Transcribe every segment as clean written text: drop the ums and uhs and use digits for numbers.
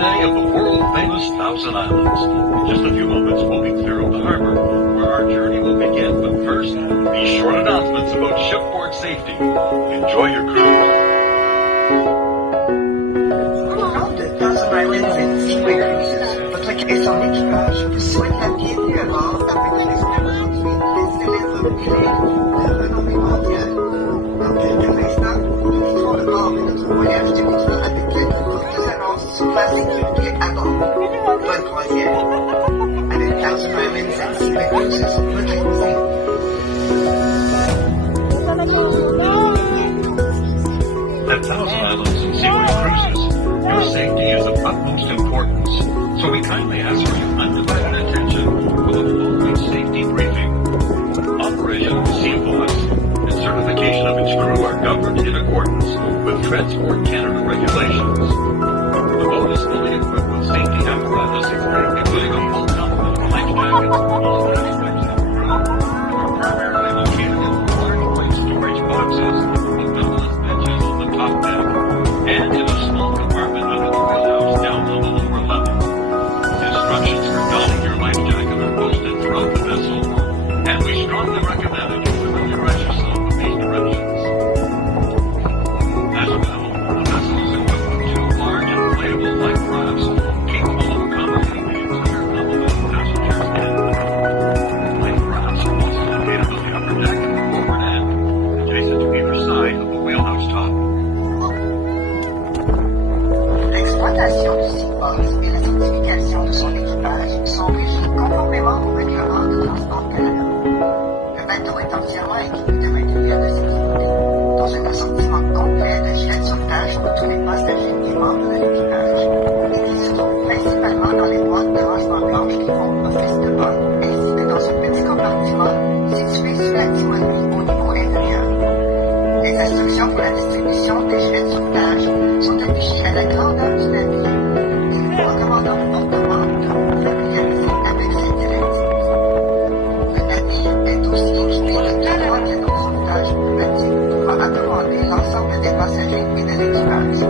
today of the world-famous Thousand Islands. In just a few moments, we'll be clear of the harbor, where our journey will begin. But first, these short announcements about shipboard safety. Enjoy your cruise. Au nom de Thousand Islands and Seaway Cruises, votre et son équipage vous souhaite la bienvenue à bord avec l'expérience des célèbres pilotes de renommée mondiale. Dans quelques instants, nous quitterons le bord de notre voyage du midi avec quelques courtes annonces sur la sécurité à bord. Bonne croisière. Avec Thousand Islands and Seaway Cruises, votre limousine. At Thousand Islands and Seaway Cruises, your safety is of utmost importance, so we kindly ask for your undivided attention for the following safety briefing. Operation Seaway and certification of its crew are governed in accordance with Transport Canada regulations. The boat is fully equipped with safety apparatus, including a full complement of life jackets, all aspects of the crew, are primarily located in large white storage boxes with double benches on the top deck, and in a small compartment under the wheelhouse down on the lower level. Instructions for donning your life jacket are posted throughout the vessel, and we strongly recommend that you familiarize yourself with these directions. As well, the vessel is equipped with two large inflatable life rafts capable of accommodating the entire complement of passengers and life rafts are also located on the upper deck and the forward end, adjacent to either side of the wheelhouse top. L'exploitation du Seaway et la certification de son équipage sont régies conformément au règlement de Transport Canada. Le bateau est entièrement équipé de matériel de sécurité, dont un assortiment complet de gilets de sauvetage pour tous les passagers et membres de l'équipage, et qui se trouve principalement dans les boîtes de rangement blanches qui font office de bord, ainsi que dans un petit compartiment situé sous la timonerie au niveau intérieur. Les instructions pour la distribution des gilets de sauvetage sont affichées à la grandeur du navire, et nous vous recommandons fortement de vous familiariser avec cette directive. Le navire est aussi équipé de deux moyens de sauvetage pneumatiques pouvant accommoder l'ensemble des passagers et de l'équipage.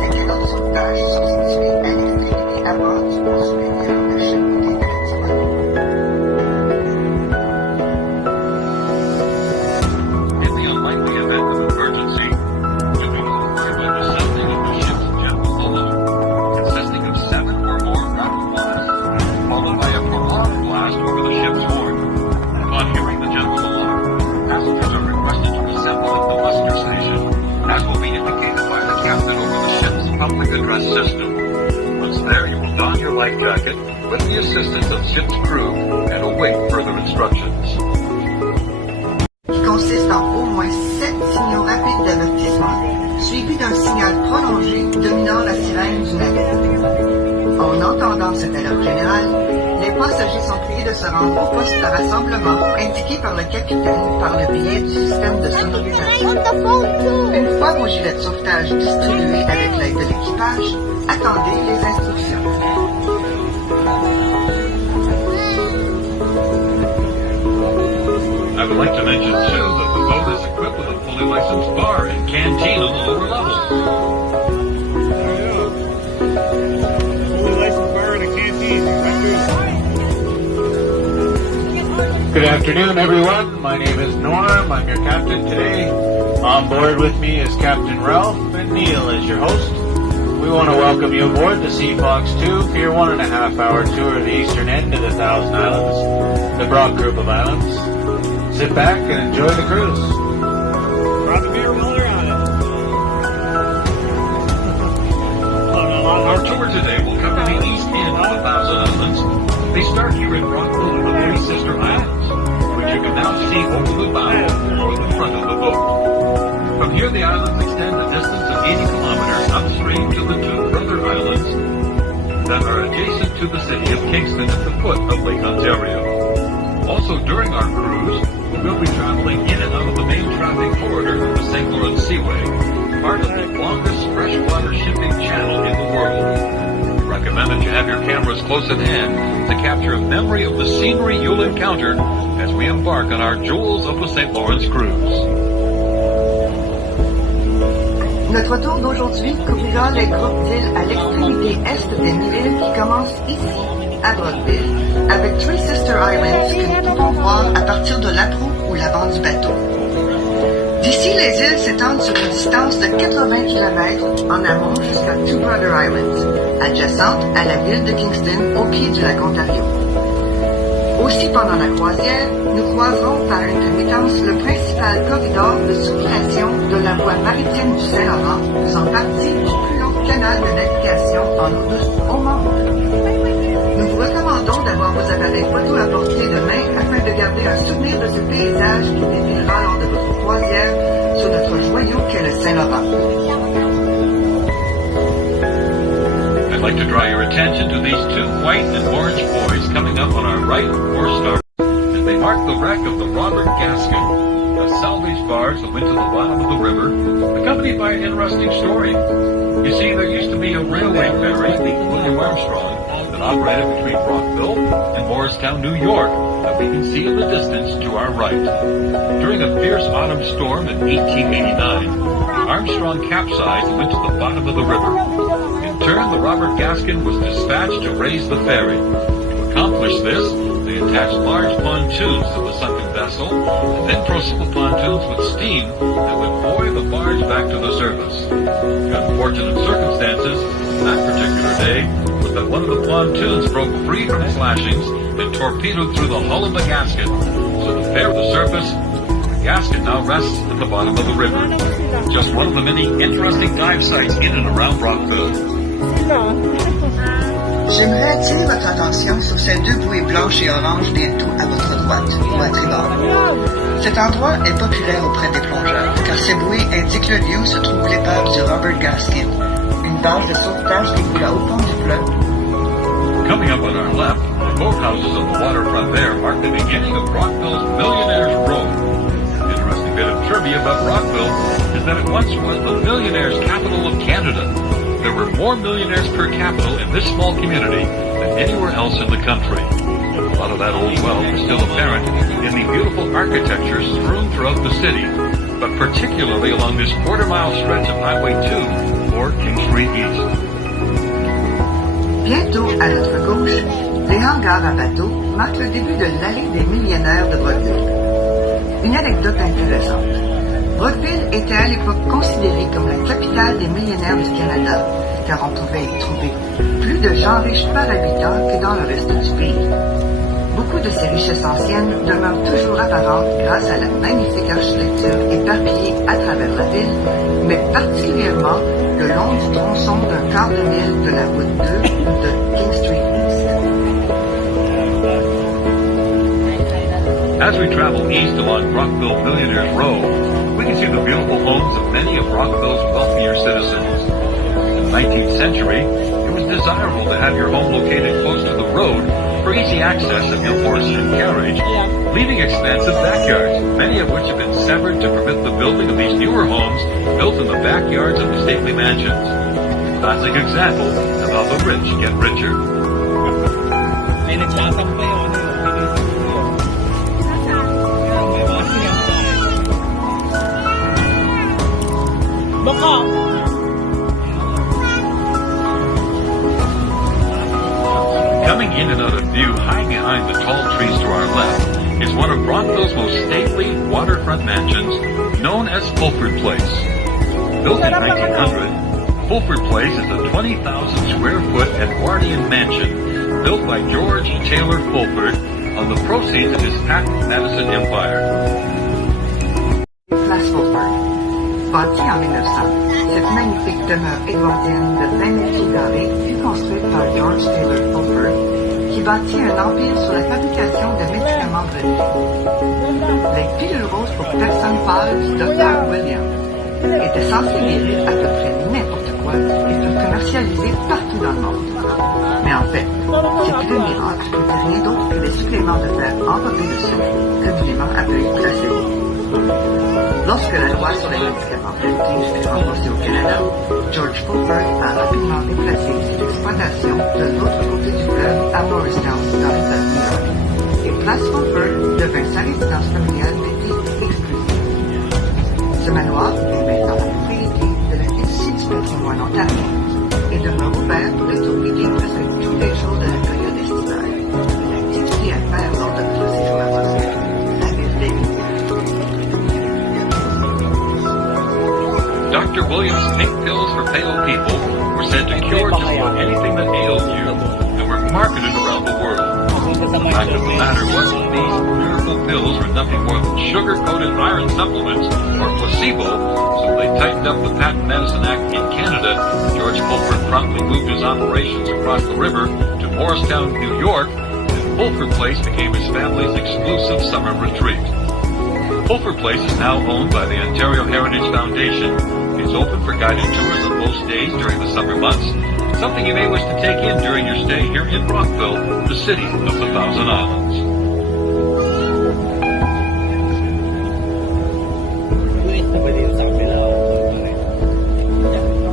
Ces canaux de sauvetage sont situés à l'extrémité avant du pont supérieur de chaque côté de la timonerie. In the unlikely event of emergency, you do not worry about the sounding of the ship's jet alarm, consisting of 7 or more rapid blasts, followed by a prolonged blast over the ship's horn. Upon hearing the general alarm, passengers are requested to assemble at the muster station, as will be indicated by the captain over the ship's public address system. Once there, you will don your life jacket with the assistance of ship's crew and await further instructions. Qui consiste en au moins 7 signaux rapides d'avertissement, suivis d'un signal prolongé dominant la sirène du navire. En entendant cette alerte générale, les passagers sont priés de se rendre au poste de rassemblement indiqué par le capitaine par le biais du système de sonorisation. Une fois vos gilets de sauvetage distribués avec l'aide de l'équipage, attendez les instructions. I would like to mention, too, that the boat is equipped with a fully licensed bar and canteen on the lower level. Fully licensed bar and a canteen. Good afternoon, everyone. My name is Norm. I'm your captain today. On board with me is Captain Ralph and Neil as your host. We want to welcome you aboard the Sea Fox 2 for your 1.5-hour tour of the eastern end of the Thousand Islands, the Brock group of islands. Sit back and enjoy the cruise. Drop a beer while they're on it. Our tour today will cover the east end of the Thousand Islands. They start here in Brockville and the three sister islands, which you can now see over the bow or the front of the boat. From here, the islands extend a distance of 80 kilometers upstream to the two brother islands that are adjacent to the city of Kingston at the foot of Lake Ontario. Also, during our cruise, we will be traveling in and out of the main traffic corridor of the St. Lawrence Seaway, part of the longest freshwater shipping channel in the world. We recommend that you have your cameras close at hand to capture a memory of the scenery you'll encounter as we embark on our Jewels of the St. Lawrence cruise. Notre tour d'aujourd'hui couvrira les groupes d'îles à l'extrémité est liste des 1000 îles qui commence ici, à Brockville, avec Three Sister Islands que nous pouvons voir à partir de l'appro ou l'avant du bateau. D'ici, les îles s'étendent sur une distance de 80 km en amont jusqu'à Two Brother Islands, adjacente à la ville de Kingston au pied du lac Ontario. Aussi, pendant la croisière, nous croiserons par intermittence le principal corridor de circulation de la voie maritime du Saint-Laurent, faisant partie du plus long canal de navigation en eau douce au monde. Nous vous recommandons d'avoir vos appareils photo à portée de main afin de garder un souvenir de ce paysage qui défilera lors de votre croisière sur notre joyau qu'est le Saint-Laurent. I'd like to draw your attention to these two white and orange buoys coming up on our right or start as they mark the wreck of the Robert Gaskin, a salvage barge that went to the bottom of the river, accompanied by an interesting story. You see, there used to be a railway ferry, William Armstrong, that operated between Brockville and Morristown, New York, that we can see in the distance to our right. During a fierce autumn storm in 1889, Armstrong capsized and went to the bottom of the river. In turn, the Robert Gaskin was dispatched to raise the ferry. To accomplish this, they attached large pontoons to the sunken vessel, and then proceeded the pontoons with steam that would buoy the barge back to the surface. The unfortunate circumstances that particular day was that one of the pontoons broke free from its lashings and torpedoed through the hull of the gasket. So to ferry the surface, the gasket now rests at the bottom of the river. Just one of the many interesting dive sites in and around Brockville. J'aimerais attirer votre attention sur ces deux bouées blanches et oranges bientôt à votre droite ou à tribord. Cet endroit est populaire auprès des plongeurs, car ces bouées indiquent le lieu où se trouve l'épave du Robert Gaskin, une base de sauvetage qui coule au fond du fleuve. Coming up on our left, the boathouses on the waterfront there mark the beginning of Brockville's Millionaires Road. An interesting bit of trivia about Brockville is that it once was the millionaires' capital of Canada. There were more millionaires per capita in this small community than anywhere else in the country. A lot of that old wealth is still apparent in the beautiful architecture strewn throughout the city, but particularly along this quarter-mile stretch of Highway 2 or King Street East. Bientôt, à notre gauche, les hangars à bateaux marquent le début de l'allée des millionnaires de Brockville. Une anecdote intéressante. Brockville était à l'époque considérée comme la capitale des millionnaires du Canada, car on pouvait y trouver plus de gens riches par habitant que dans le reste du pays. Beaucoup de ces richesses anciennes demeurent toujours apparentes grâce à la magnifique architecture éparpillée à travers la ville, mais particulièrement le long du tronçon d'un quart de mille de la route 2 de King Street East. As we travel east along Brockville Millionaires Row, we can see the beautiful homes of many of Brockville's wealthier citizens. In the 19th century, it was desirable to have your home located close to the road for easy access of your horse and carriage, leaving expansive backyards, many of which have been severed to permit the building of these newer homes built in the backyards of the stately mansions. Classic example of how the rich get richer. Coming in and out of view high behind the tall trees to our left is one of Brockville's most stately waterfront mansions, known as Wolford Place. Built in 1900, Wolford Place is a 20,000 square foot Edwardian mansion built by George Taylor Wolford on the proceeds of his patent Madison Empire. Place Wolford. Bâtie en 1900, cette magnifique demeure édouardienne de 20 000 pieds carrés fut construite par George Taylor Wolford, qui bâtit un empire sur la fabrication de médicaments greniers. Les pilules roses pour personnes pâles du Dr. William étaient censées guérir à peu près n'importe quoi et furent commercialisées partout dans le monde. Mais en fait, ces pilules miracles n'étaient rien d'autre que des suppléments de fer enrobés de sucre, communément appelés placebo. Lorsque la loi sur les médicaments préventifs fut renforcée au Canada, George Wolford a rapidement déplacé cette exploitation de l'autre côté du fleuve à Morristown, dans l'État de New York. Et Place Wolford devint sa résidence familiale d'été exclusive. Ce manoir est maintenant la propriété de l'Institut du patrimoine ontarien et demeure ouvert pour les tourists sugar-coated iron supplements, or placebo, so they tightened up the Patent Medicine Act in Canada. George Wolford promptly moved his operations across the river to Morristown, New York, and Wolford Place became his family's exclusive summer retreat. Wolford Place is now owned by the Ontario Heritage Foundation. It's open for guided tours on most days during the summer months, something you may wish to take in during your stay here in Brockville, the city of the Thousand Islands.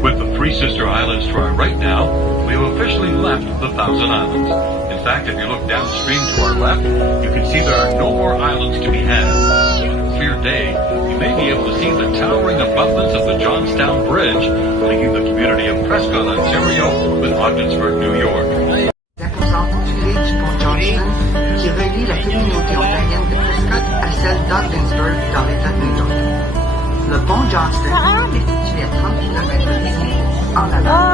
With the Three Sister Islands to our right now, we have officially left the Thousand Islands. In fact, if you look downstream to our left, you can see there are no more islands to be had. On a clear day, you may be able to see the towering abutments of the Johnstown Bridge, linking the community of Prescott, Ontario, with Ogdensburg, New York. L'imposante tuile du pont Johnson qui relie la communauté ontarienne de Prescott à celle d'Ogdensburg dans l'État de New York. Le pont Johnston est situé à 30 km d'ici, en avant.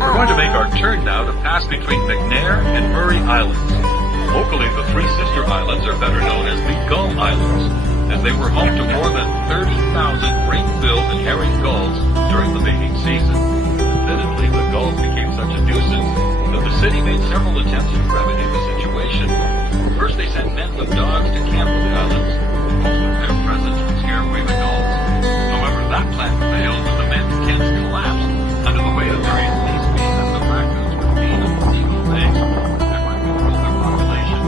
We're going to make our turn now to pass between McNair and Murray Islands. Locally, the Three Sister Islands are better known as the Gull Islands, as they were home to more than 30,000 ring-billed and herring gulls during the mating season. Admittedly, the gulls became such a nuisance that the city made several attempts to remedy the situation. First, they sent men with dogs to camp on the islands, hoping that their presence would scare away the gulls. However, that plan failed when the men's tents collapsed under the weight of their increased speed as the raccoons were feeding on the seagull's eggs. That might control their population.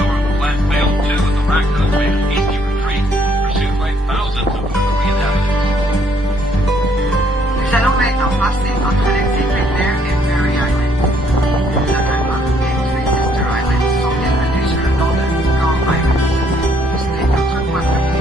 However, the plan failed too, and the raccoons made an hasty retreat, pursued by thousands of Murray inhabitants. Nous allons maintenant passer entre l'exil McNair et Murray Island. Localement, les Three Sister Islands sont bienvenus sur le nom de Gull Islands. C'était autrefois appelé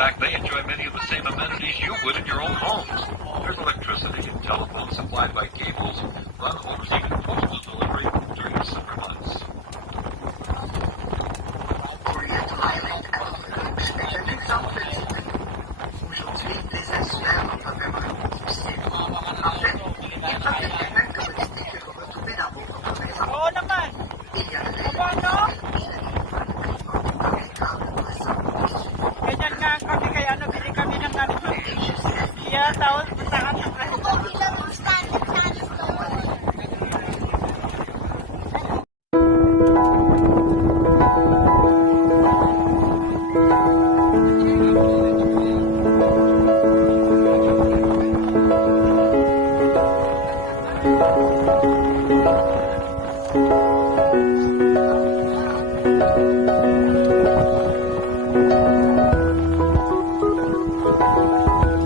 fact, they enjoy many of the same amenities you would in your own homes. There's electricity and telephone supplied by cables. A lot of homes even postal delivery during the summer months. Orient Island Outlook est un exemple typique. Aujourd'hui, les assureurs peuvent vraiment difficile. En fait, il profite des mêmes commodités que vous retrouvez dans vos propres maisons. Oo naman. Il y a le Ano? Ganyan nga kami kaya bili kami ng ano. Kaya tawag punta kami sa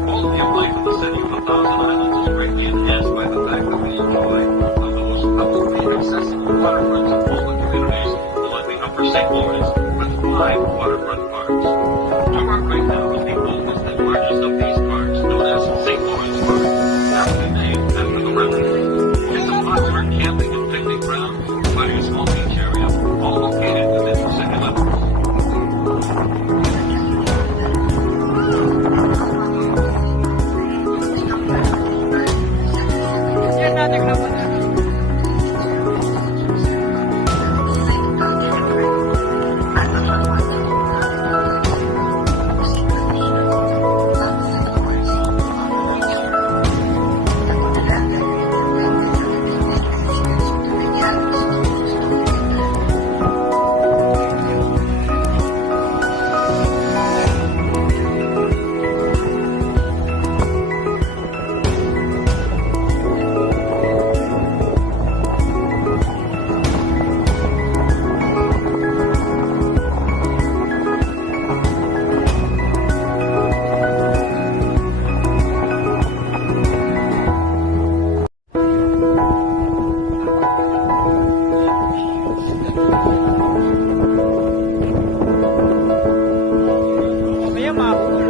Quality of life in the city of 1,000 Islands is greatly enhanced by the fact that we enjoy one of the most outwardly accessible waterfronts in coastal communities along the upper St. Lawrence with 5 waterfront parks. To our right now is the oldest and largest of these parks, known as St. Lawrence Park, aptly named after the river. It's a popular camping and picnic ground, providing a small beach area, all located within the city limits. Yan natin naman. Mamaya mahuli.